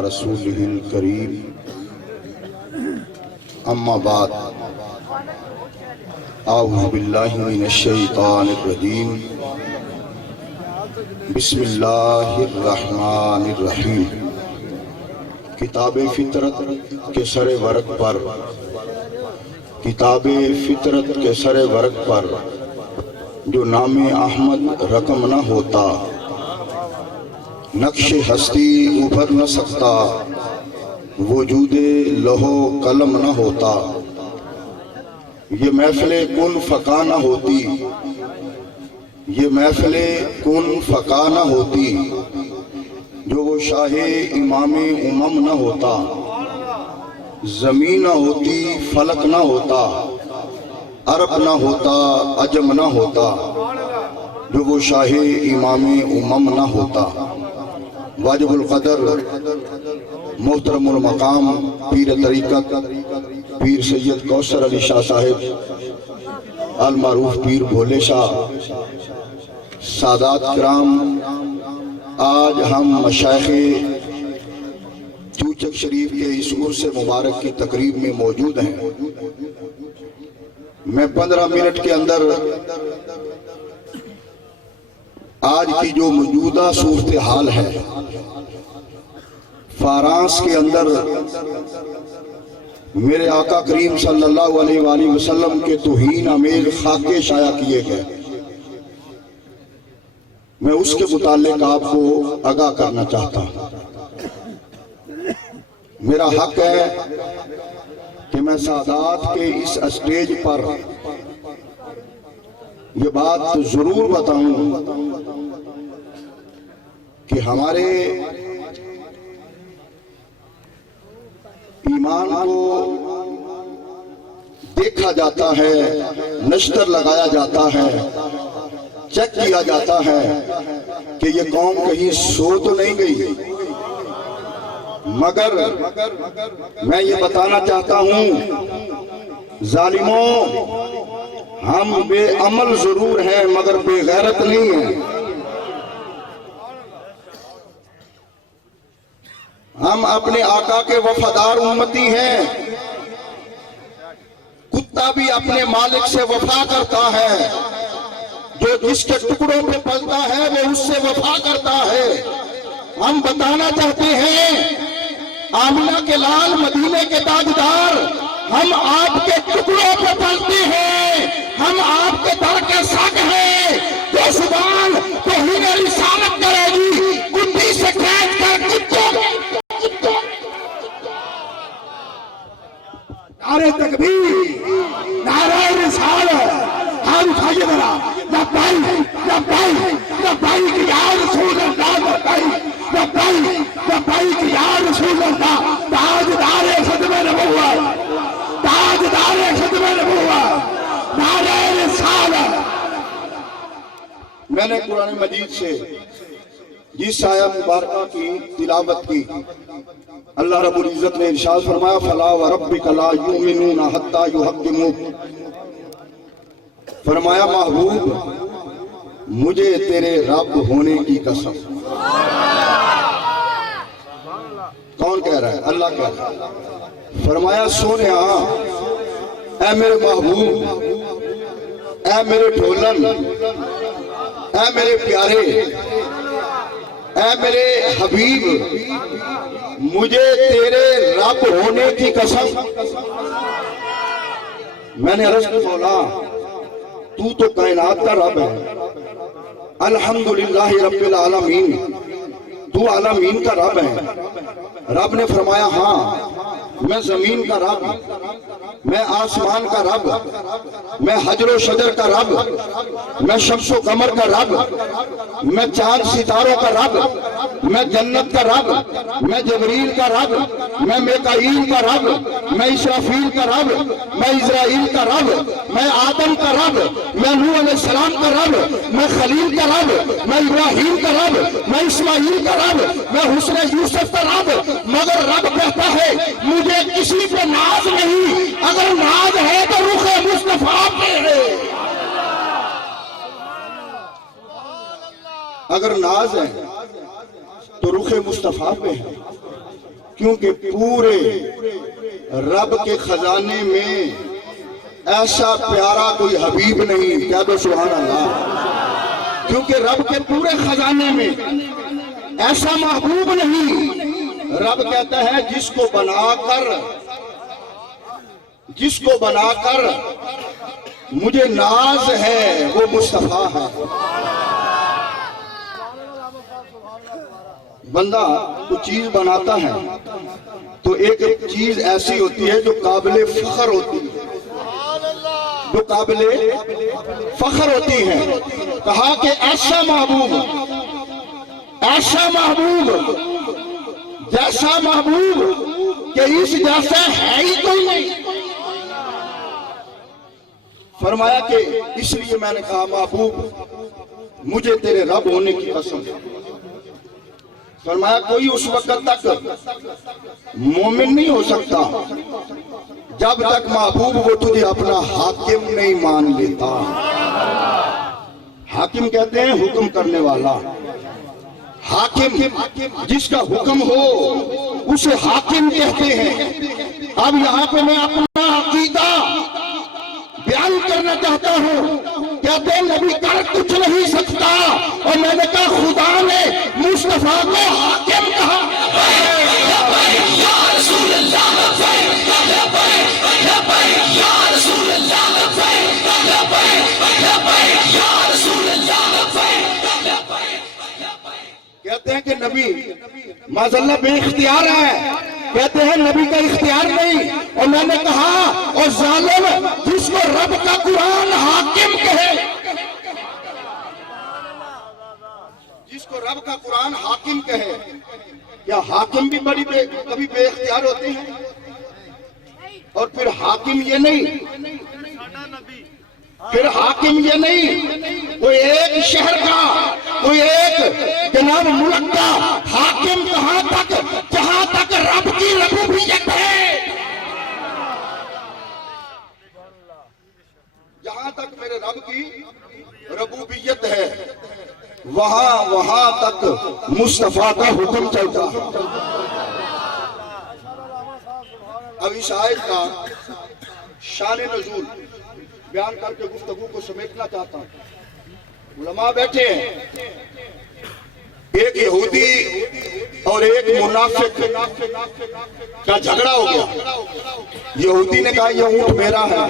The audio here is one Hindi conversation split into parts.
रसूलिहिल करीम, अम्मा बाद, आऊज़ु बिल्लाहि मिनश शैतानिर रजीम, बिस्मिल्लाहिर रहमानिर रहीम। किताबे फितरत के सरे वर्क पर, किताबे फितरत के सरे वर्क पर जो नामे अहमद रकम न होता, नक्शे हस्ती उभर न सकता, वजूदे लहो कलम न होता। ये महफिले कुन फका न होती, ये महफिले कुन फका न होती, जो वो शाहे इमामे उमम न होता। ज़मीन न होती, फलक न होता, अरब न होता, अजम न होता, जो वो शाहे इमामे उमम न होता। वाजिबुल क़दर मोहतरमुल मकाम पीर तरीक़त पीर सैयद कौसर अली शाह साहिब अल मारूफ पीर भोले शाह, सादात किराम, आज हम मशाइख़ चूचक शरीफ के इस उर्स मुबारक की तकरीब में मौजूद हैं। मैं 15 मिनट के अंदर आज की जो मौजूदा सूरत हाल है, फ्रांस के अंदर मेरे आका करीम सल्लल्लाहु अलैहि वसल्लम के तौहीन आमेज खाके शाया किए गए, मैं उसके मुताल्लिक आपको आगाह करना चाहता हूं। मेरा हक है कि मैं सादात के इस स्टेज पर यह बात जरूर बताऊं कि हमारे ईमान को देखा जाता है, नश्तर लगाया जाता है, चेक किया जाता है कि ये कौम कहीं सो तो नहीं गई। मगर मैं ये बताना चाहता हूं, जालिमों, हम बेअमल जरूर हैं मगर बेगैरत नहीं है। हम अपने आका के वफादार उम्मती हैं। कुत्ता भी अपने मालिक से वफा करता है, जो जिसके टुकड़ों पे पलता है वो उससे वफा करता है। हम बताना चाहते हैं, आमिना के लाल, मदीने के ताजदार, हम आपके टुकड़ों पे पलते हैं, हम आपके दर के साथ हैं। जो जुबान तौहीन रिसालत करेगी, कुत्ती से कैद कर कुत्तों नारे तकबीर, नारे रिसालत, हम उठाइए जरा, लब्बैक लब्बैक लब्बैक या रसूल अल्लाह, लब्बैक लब्बैक लब्बैक या रसूल अल्लाह। ताजदार खिदमत नबुव्वत, ताजदार खिदमत नबुव्वत, नारे रिसालत। मैंने कुरान मजीद से जिस आया मुबारका की तिलावत की, अल्लाह रब्बुल इज्जत ने इरशाद फरमाया, फला व रब्बिका ला युमिनूना हत्ता युहक्किमूक। फरमाया, महबूब, मुझे तेरे रब होने की कसम। कौन कह रहा है? अल्लाह कह रहा है। फरमाया, सोनिया, ऐ मेरे महबूब, ऐ मेरे ढोलन, ऐ मेरे प्यारे, ऐ मेरे हबीब, मुझे तेरे रब होने की कसम। मैंने अर्ज़ की, मौला, तू तो कायनात का रब है, अल्हम्दुलिल्लाह रब्बिल आलमीन, तू आलमीन का रब है। रब ने फरमाया, हाँ, मैं जमीन का रब, मैं आसमान का रब, मैं हजर शजर का रब, मैं शम्सो कमर का रब, मैं चांद सितारों का रब, मैं जन्नत का रब, मैं जबरील का रब, मैं मिकाईल का रब, मैं इसराफील का रब, मैं इज़राइल का रब, मैं आदम का रब, मैं नूह अलैहिस्सलाम का रब, मैं खलील का रब, मैं इब्राहिम का रब, मैं इस्माईल का रब, मैं हुस्न यूसुफ का रब। मगर रब कहता है, मुझे किसी पे नाज नहीं, अगर नाज है तो रुखे मुस्तफा पे है। अगर नाज है तो रुखे मुस्तफा पे है। क्योंकि पूरे रब के खजाने में ऐसा प्यारा कोई हबीब नहीं। क्या दो सुभान अल्लाह। क्योंकि रब के पूरे खजाने में ऐसा महबूब नहीं। रब कहता है जिसको बनाकर मुझे नाज है वो मुस्तफा है। बंदा कुछ चीज बनाता है तो एक चीज ऐसी होती है जो काबिले फख्र होती है, जो काबिले फख्र होती है। कहा कि ऐसा महबूब जैसा महबूब कि इस जैसा है ही कोई नहीं। फरमाया कि इसलिए मैंने कहा महबूब मुझे तेरे रब होने की कसम। फरमाया कोई उस वक्त तक मोमिन नहीं हो सकता जब तक महबूब वो तुझे अपना हाकिम नहीं मान लेता। हाकिम कहते हैं हुक्म करने वाला। हाकिम जिसका हुक्म हो उसे हाकिम कहते हैं। अब यहाँ पे मैं अपना अकीदा बयान करना चाहता हूँ। कहते हैं नबी कर कुछ नहीं सकता और मैंने कहा खुदा ने मुस्तफा को हाकिम कहा। कहते हैं कि नबी माज़अल्लाह बेइख्तियार है। कहते हैं नबी का इख्तियार नहीं। और मैंने कहा और जालिम जिसको रब का कुरान हाकिम कहे, जिसको रब का कुरान हाकिम कहे, क्या हाकिम भी कभी बेइख्तियार होते हैं? और फिर हाकिम ये नहीं, कोई एक शहर का, कोई एक जनाब मुल्क का हाकिम कहां तक, जहां तक रब की रबूबियत है, जहां तक मेरे रब की रबूबियत है वहां तक मुस्तफा का हुक्म चलता। अब इस आयत का शान नज़ूल बयान करके गुफ्तगू को समेटना चाहता हूं। उलमा बैठे हैं, एक यहूदी और एक मुनाफिक का झगड़ा हो गया। यहूदी ने कहा यह ऊंट मेरा है,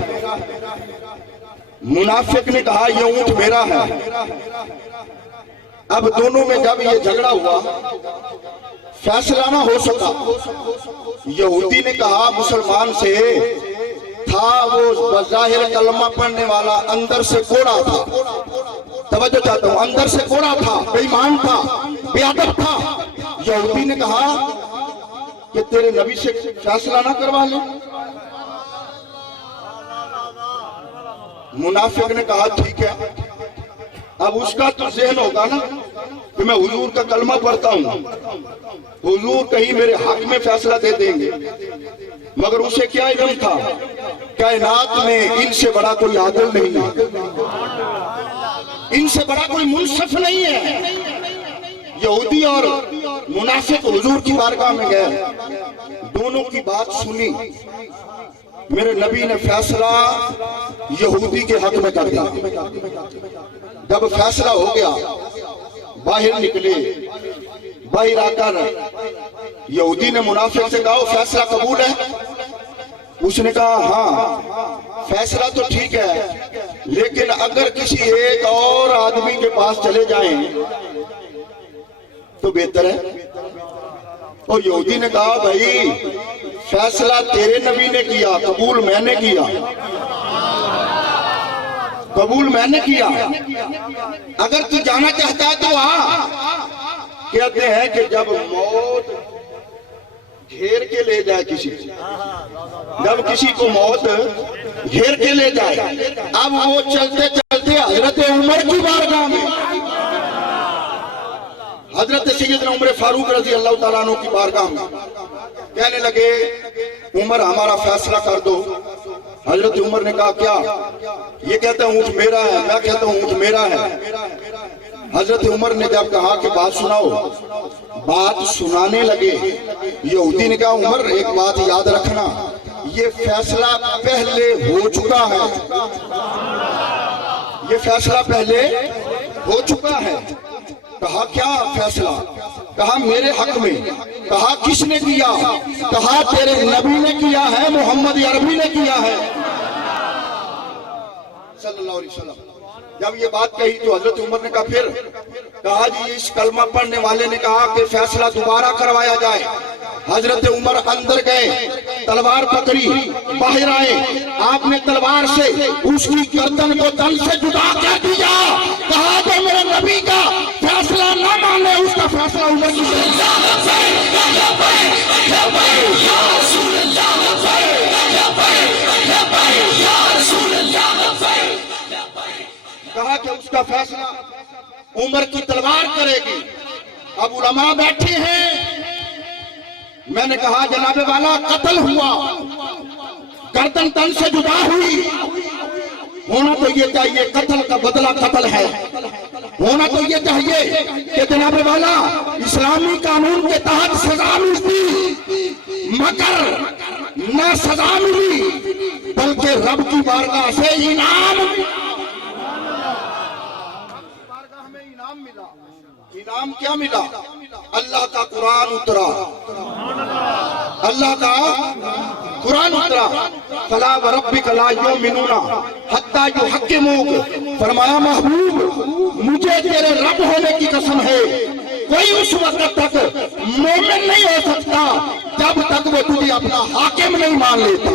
मुनाफिक ने कहा यह ऊंट मेरा है। अब दोनों में जब ये झगड़ा हुआ फैसला ना हो सका। यहूदी ने कहा मुसलमान से था, वो बज़ाहिर कलमा पढ़ने वाला अंदर से कोड़ा था। तवज्जो चाहता हूं, अंदर से कोड़ा था, बेईमान था, बेअदब था। यहूदी ने कहा कि तेरे नबी से फैसला ना करवा ले। मुनाफिक ने कहा ठीक है। अब उसका तो ज़हन होगा ना कि मैं हुजूर का कलमा पढ़ता हूं, हुजूर कहीं मेरे हक में फैसला दे देंगे। मगर उसे क्या इल्म था, कायनात में इनसे बड़ा कोई आदिल नहीं है, इनसे बड़ा कोई मुनसिफ नहीं है। यहूदी और मुनाफिक हुजूर की बारगाह में गए, दोनों की बात सुनी। मेरे नबी ने फैसला यहूदी के हक में कर दिया। जब फैसला हो गया बाहर निकले, बाहर आकर यहूदी ने मुनाफिक से कहा फैसला कबूल है? उसने कहा हाँ फैसला तो ठीक है, लेकिन अगर किसी एक और आदमी के पास चले जाएं तो बेहतर है। और यहूदी ने कहा भाई फैसला तेरे नबी ने किया, कबूल मैंने किया, कबूल मैंने किया। अगर तू जाना चाहता है तो आ। कहते हैं कि जब मौत घेर के ले जाए किसी को, जब किसी को मौत घेर के ले जाए, अब वो चलते चलते हजरत उमर की बारगाह में, हजरत सैयदना उमर फारूक रजी अल्लाह तआला अन्हु की बारगाह में कहने लगे उमर हमारा फैसला कर दो। हजरत उमर ने कहा क्या? ये कहता है ऊंट मेरा है, मैं कहता हूं ऊंट मेरा है। हजरत उमर ने जब कहा कि बात सुनाओ, बात सुनाने लगे, यहूदी ने कहा उमर एक बात याद रखना, ये फैसला पहले हो चुका है, ये फैसला पहले हो चुका है। कहा क्या फैसला? कहा मेरे हक में। कहा किसने किया? कहा तेरे नबी ने किया है, मोहम्मद अरबी ने किया है सल्लल्लाहु अलैहि वसल्लम। जब ये बात कही तो हजरत उमर ने कहा फिर? कहा जी इस कलमा पढ़ने वाले ने कहा कि फैसला दोबारा करवाया जाए। हजरत उमर अंदर गए, तलवार पकड़ी, बाहर आए, आपने तलवार से उसकी गर्दन को तन से जुदा कर दिया। कहा जो मेरे नबी का फैसला न माने उसका फैसला उमर की कहा कि उसका फैसला उमर की तलवार करेगी। अब उलमा बैठे हैं, मैंने कहा जनाबे वाला कत्ल हुआ, गर्दन तन से जुदा हुई, होना तो ये चाहिए कत्ल का बदला कत्ल है, होना तो ये चाहिए कि जनाबे वाला इस्लामी कानून के तहत सजा मिलती, मगर न सजा मिली बल्कि रब की बारगाह से इनाम मिला। इनाम क्या मिला? अल्लाह का कुरान उतरा, अल्लाह का कुरान उतरा। फला व रब्बिक ला युमिनूना हत्ता युहक्किमूक, फरमाया महबूब मुझे तेरे रब होने की कसम है, कोई उस वक्त तक मोमिन नहीं हो सकता जब तक वो तुझे अपना हाकिम नहीं मान लेता।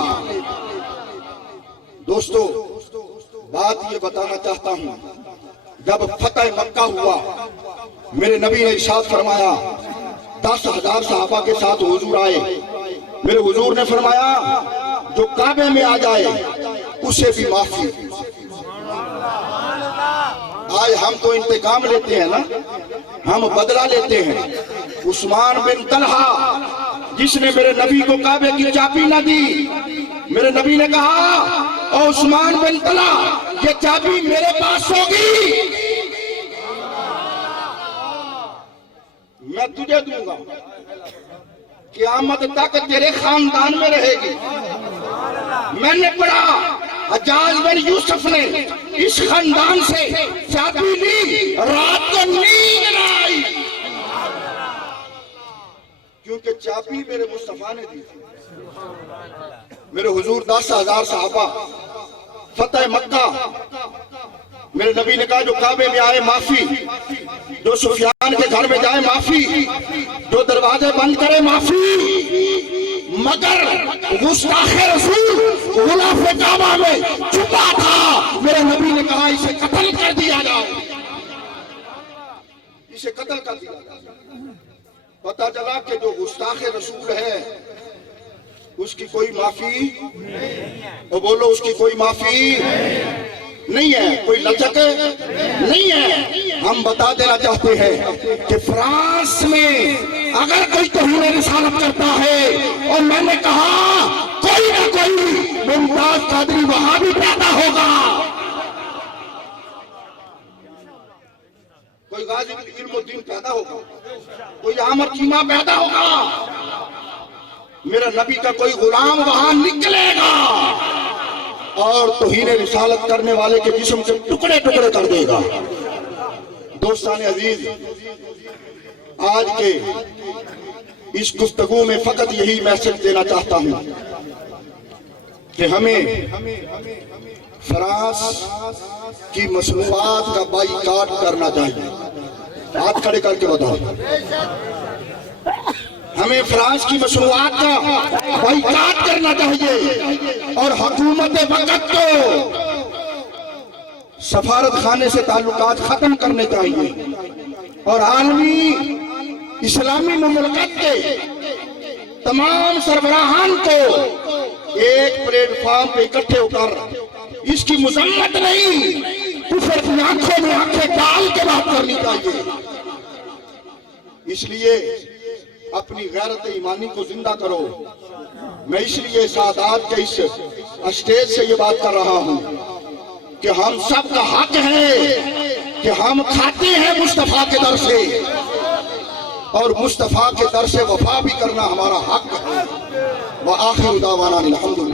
दोस्तों बात ये बताना चाहता हूं, जब फतेह मक्का हुआ मेरे नबी ने इरशाद फरमाया 10,000 सहाबा के साथ हुजूर आए। मेरे हुजूर ने फरमाया जो काबे में आ जाए उसे भी माफी। आज हम तो इंतकाम लेते हैं ना, हम बदला लेते हैं। उस्मान बिन तलहा जिसने मेरे नबी को काबे की चाबी ना दी, मेरे नबी ने कहा और उस्मान बिन तलहा ये चाबी मेरे पास होगी, मैं तुझे दूंगा, क़यामत तक तेरे खानदान में रहेगी। मैंने पढ़ा हज्जाज बिन यूसुफ ने इस खानदान से चाबी ली, रात को नींद न आई, क्योंकि चाबी मेरे मुस्तफा ने दी थी। मेरे हुजूर 10,000 सहाबा, फतेह मक्का, मेरे नबी ने कहा जो काबे में आए माफी, जो सुफियान के घर में जाए माफी, जो दरवाजे बंद करे माफी, मगर गुस्ताखे रसूल गुलाफे काबा में छुपा था। मेरे नबी ने कहा इसे कत्ल कर दिया जाओ, इसे कत्ल कर दिया जाओ। पता चला कि जो गुस्ताखे रसूल है उसकी कोई माफी, वो बोलो उसकी कोई माफी नहीं है, कोई लचक नहीं है। हम बता देना चाहते हैं कि फ्रांस में अगर कोई तौहीन रिसालत करता है और मैंने कहा कोई ना कोई मुमताज कादरी वहां भी पैदा होगा, कोई गाजी इल्मुद्दीन पैदा होगा, कोई आमर चीमा पैदा होगा, मेरा नबी का कोई गुलाम वहां निकलेगा और तौहीन रिसालत करने वाले के जिस्म के टुकड़े टुकड़े कर देगा। दोस्तान अजीज, आज के इस गुफ्तगू में फकत यही मैसेज देना चाहता हूं कि हमें फ्रांस की मसनूआत का बाइकाट करना चाहिए। हाथ खड़े करके बताओ, हमें फ्रांस की मसनूआत का बाइकाट करना चाहिए और हुकूमत वक्त को सफारत खाने से ताल्लुकात खत्म करने चाहिए और आलमी इस्लामी मुल्कत के तमाम सरबराहान को एक प्लेटफॉर्म पे इकट्ठे होकर इसकी मुजम्मत नहीं, कुफर की आंखों में आंखें डाल के बात करनी चाहिए। इसलिए अपनी गैरत ईमानी को जिंदा करो। मैं इसलिए सादात के इस स्टेज से ये बात कर रहा हूं कि हम सब का हक है कि हम खाते हैं मुस्तफा के दर से और मुस्तफा के दर से वफा भी करना हमारा हक है। व आखिर दावाना अल्हम्दुलिल्लाह।